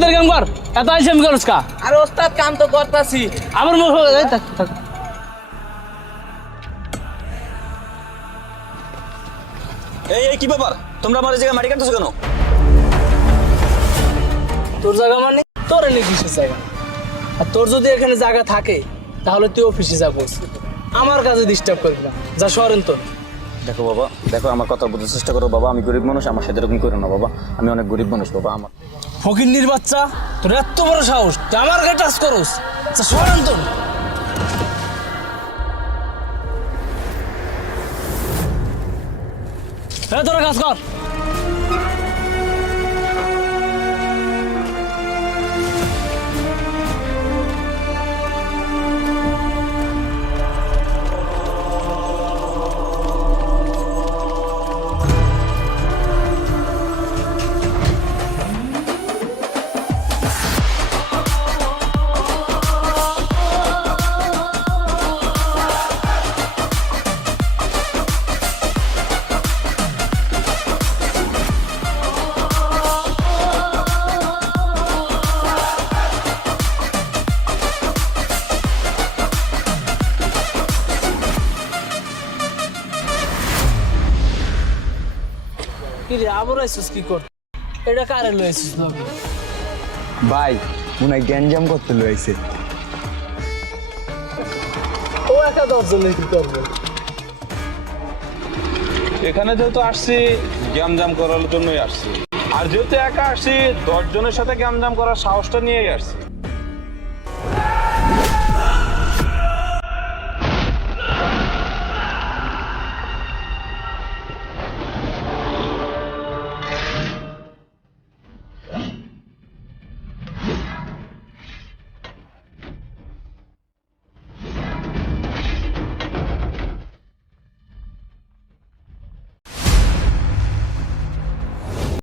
তাদের কাম কর, এত আইসেম করস কা? আরে ওস্তাদ কাম তো করতাছি। আমার মুখ এই থাক থাক। এই এই কি ব্যাপার, তোমরা আমার এই জায়গায় মাটি কাটতেছো কেন? তোর জায়গা মানে তোর এনে কিসের জায়গা? আর তোর যদি এখানে জায়গা থাকে তাহলে তুই অফিসে যা বস, আমার কাজে ডিস্টার্ব করবি না, যা সরেন তোর। দেখো বাবা, দেখো আমার কথা বোঝার চেষ্টা করো বাবা। আমি গরিব মানুষ, আমার সাথে এরকম করো না বাবা। আমি অনেক গরিব মানুষ বাবা। আমার ফকিন্নির বাচ্চা, তোর এত বড় সাহস তুই আমার গায়ে টাচ করস, যা সরেন তোর। এই তোরা কাজ কর। কি রে আবার আইসিস কি কর? এটা কারে লইছিস লগে? ভাই মনে হয় গ্যাঞ্জাম করতে লইছে। ও একা 10 জনের কি করবে? এখানে যেহেতু আসছি গ্যামজাম করার জন্যই আসছি, আর যেহেতু একা আসছি 10 জনের সাথে গ্যামজাম করার সাহসটা নিয়েই আসছি।